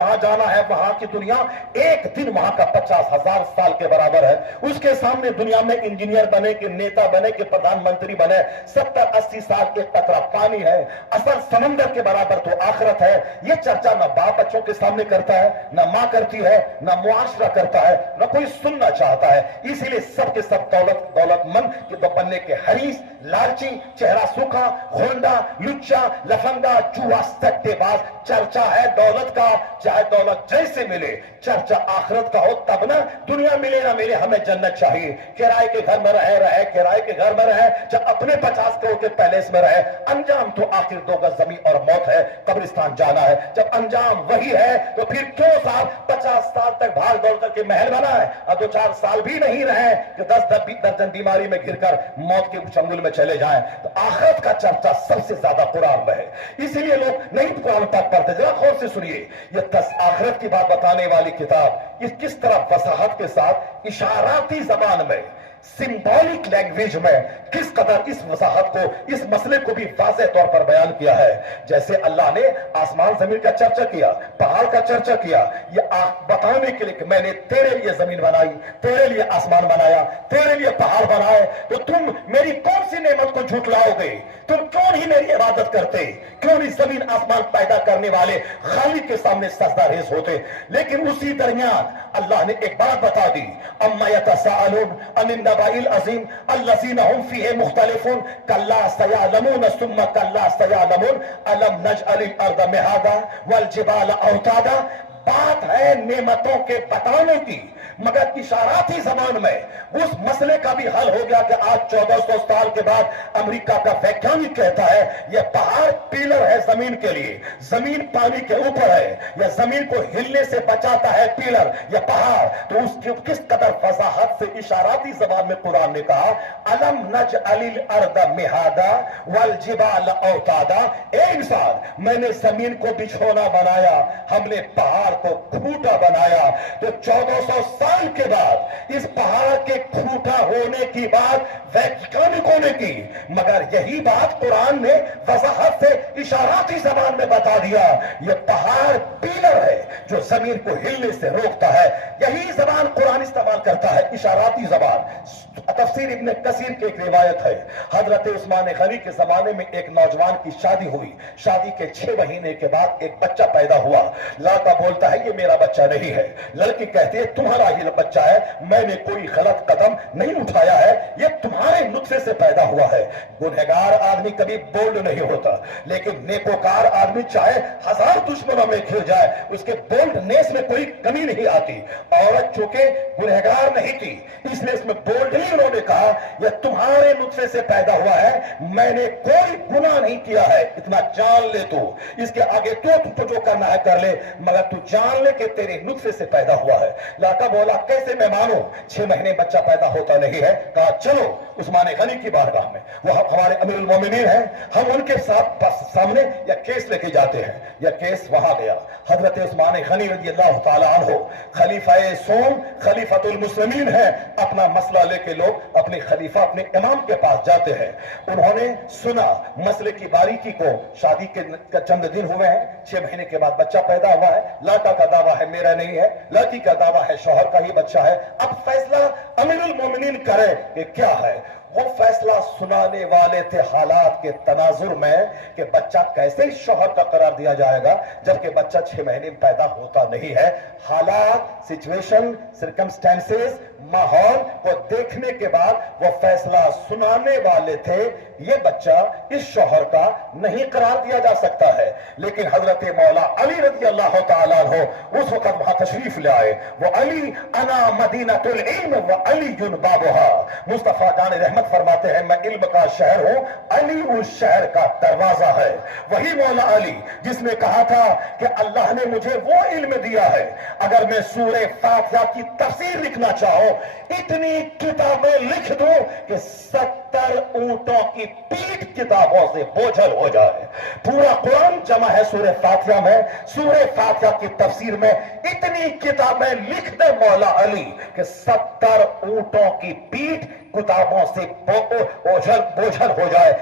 जहां जाना है वहां की दुनिया एक दिन वहां का 50,000 साल के बराबर है। उसके सामने दुनिया में इंजीनियर बने कि नेता बने कि प्रधानमंत्री बने, 70-80 साल के कतरा पानी है, असल समंदर के बराबर तो आखिरत है। ये चर्चा न बाप बच्चों के सामने करता है, न मां करती है, न मुआशरा करता है, न कोई सुनना चाहता है। इसीलिए सबके सब दौलतमंद के बनने के हरीस, लालची, चेहरा सूखा, होंडा, लुच्चा, लफंगा, जुआ, सट्टेबाज। चर्चा है दौलत का, चाहे दौलत जैसे मिले, चर्चा आखिरत का हो तब ना। दुनिया मिले ना मिले, हमें जन्नत चाहिए। किराए के घर में रहे किराए के घर में रहे, जब अपने 50 करोड़ के पैलेस में रहे, अंजाम तो आखिर 2 गज जमीन और मौत है, कब्रिस्तान जाना है। जब अंजाम वही है तो फिर क्यों साहब 50 साल तक भाग दौड़ करके महल बना है, और 2-4 साल भी नहीं रहे कि 10 दर्जन बीमारी में घिरकर मौत के चंगुल में चले जाएं। तो आखिरत का चर्चा सबसे ज्यादा कुरान में है। इसीलिए लोग नहीं कुरान पाक पढ़ते। जरा गौर से सुनिए, ये आखिरत की बात बताने वाली किताब ये किस तरह वसाहत के साथ इशाराती जबान में, सिंबॉलिक लैंग्वेज में किस कदर इस वसाहत को, इस मसले को भी वाज़ेह तौर पर बयान किया है। जैसे अल्लाह ने आसमान जमीन का चर्चा किया, पहाड़ का चर्चा किया, ये बताने के लिए कि मैंने तेरे लिए जमीन बनाई, तेरे लिए आसमान बनाया, तेरे लिए पहाड़ बनाए, तो तुम मेरी कौन सी नेमत को झुठलाओगे? तुम क्यों नहीं मेरी इबादत करते? क्यों नहीं जमीन आसमान पैदा करने वाले खालिक के सामने सजदा रेज़ होते? लेकिन उसी दरमियान अल्लाह ने एक बात बता दी, अम्मा यतसाअलून अनिन नबाइल अज़ीम अल्लज़ीना हुम फ़ीही मुख्तलिफ़ून कल्ला सयअलमून सुम्मा कल्ला सयअलमून अलम नजअलिल अर्द मिहादा वल जिबाल औतादा। बात है नेमतों के बताने की, मगर इशाराती जबान में उस मसले का भी हल हो गया कि आज 1400 साल के बाद अमेरिका का वैज्ञानिक कहता है यह पहाड़ पिलर है जमीन के लिए, जमीन पानी के ऊपर है, यह जमीन को हिलने से बचाता है पिलर या पहाड़। तो उसकी किस कदर फसाहत से इशाराती जबान में कुरान ने कहा, अलम नजअलिल अर्द मिहादा वल जिबाल औतादा। ए इंसान, मैंने जमीन को बिछौना बनाया, हमने पहाड़ को खूंटा बनाया। तो 1400 साल के बाद इस पहाड़ के खूंटा होने की बात वैज्ञानिकों ने की, मगर यही बात कुरान ने वजाहत से इशाराती जबान में बता दिया, यह पहाड़ पिलर है जो जमीन को हिलने से रोकता है। यही जबान कुरान इस्तेमाल करता है, इशाराती जबान। तफसीर इब्न कसीर की एक रिवायत है, हजरत उस्मान गनी के जमाने में एक नौजवान की शादी हुई। शादी के 6 महीने के बाद एक बच्चा पैदा हुआ। लड़का बोलता है ये मेरा बच्चा नहीं है, लड़की कहती है तुम्हारा ही बच्चा है, मैंने कोई गलत कदम नहीं उठाया है, ये तुम्हारे नुस्खे से पैदा हुआ है। गुनहगार आदमी कभी बोल्ड नहीं होता, लेकिन नेकोकार आदमी चाहे 1000 दुश्मनों में घिर जाए, उसके बोल्डनेस में कोई कमी नहीं आती। औरत चूंकि गुनहगार नहीं थी, इसलिए इसमें बोल्डली उन्होंने कहा यह तुम्हारे नुस्खे से पैदा हुआ है, मैंने कोई गुनाह नहीं किया है, इतना जान ले तू। इसके आगे तो जो करना है कर ले, मगर तू जान ले कि तेरे नुस्खे से पैदा हुआ है। लड़का बोला कैसे मैं मानूं, 6 महीने बच्चा पैदा होता नहीं है। कहा चलो उस्मान गनी की बारगाह में, वो हमारे अमीरुल मोमिनीन हैं, हम उनके सामने यह केस लेके जाते हैं। यह केस वहां गया, हजरत उस्मान गनी रज़ियल्लाहु ताला अन्हु खलीफाए सोम खलीफतुल मुस्लिमीन है, अपना मसला लेके लोग अपने खलीफा अपने इमाम के पास जाते हैं। उन्होंने सुना मसले की बारीकी को, शादी के चंद दिन हुए हैं, 6 महीने के बाद बच्चा पैदा हुआ है। लड़का का दावा है मेरा नहीं है, लड़की का दावा है शौहर का ही बच्चा है। अब फैसला अमीरुल मोमिनीन करे कि क्या है। वो फैसला सुनाने वाले थे हालात के तनाजुर में कि बच्चा कैसे शौहर का करार दिया जाएगा जबकि बच्चा 6 महीने में पैदा होता नहीं है। हालात, सिचुएशन, सर्कमस्टेंसेस, माहौल को देखने के बाद वो फैसला सुनाने वाले थे ये बच्चा इस शौहर का नहीं करार दिया जा सकता है। लेकिन हजरत मौला अली रज़ी अल्लाह तआला अन्हु उस वक्त वहां तशरीफ ले आए। वो अली अना मदीनतुल इल्म व अलीयुन बाबुहा। मुस्तफा जान रहमत फरमाते हैं मैं इल्म का शहर हूं, अली उस शहर का दरवाजा है। वही मौला अली जिसने कहा था कि अल्लाह ने मुझे वो इल्म दिया है, अगर मैं सूरे फातिहा की तफसीर लिखना चाहूं इतनी किताबें लिख दूं कि 70 ऊंटों की पीठ किताबों से बोझल हो जाए। पूरा कुरान जमा है सूरे फातिहा में, सूरे फातिहा की तफसीर में इतनी किताबें लिख दे मौला अली कि 70 ऊंटों की पीठ کتابوں سے بوجھل ہو جائے.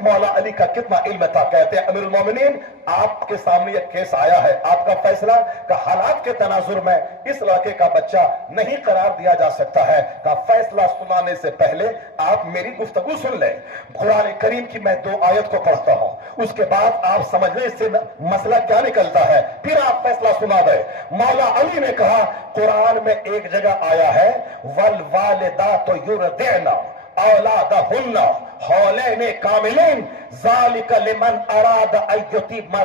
مولا علی کا کتنا علم تھا. کہتے ہیں امیر المومنین آپ کے سامنے ایک کیس آیا ہے, آپ کا فیصلہ کا حالات کے تناظر میں اس لڑکے کا بچہ نہیں قرار دیا جا سکتا ہے. کا فیصلہ سنانے سے پہلے آپ میری گفتگو سن لیں. قرآن کریم کی میں 2 آیت کو پڑھتا ہوں, اس کے بعد آپ سمجھ لیں اس سے مسئلہ کیا نکلتا ہے, پھر آپ فیصلہ سنا دیں. مولا علی نے کہا قرآن میں ایک جگہ آیا ہے والوالدات یرضعن اولادہن حولین کاملین ذالک لمن اراد ان یتم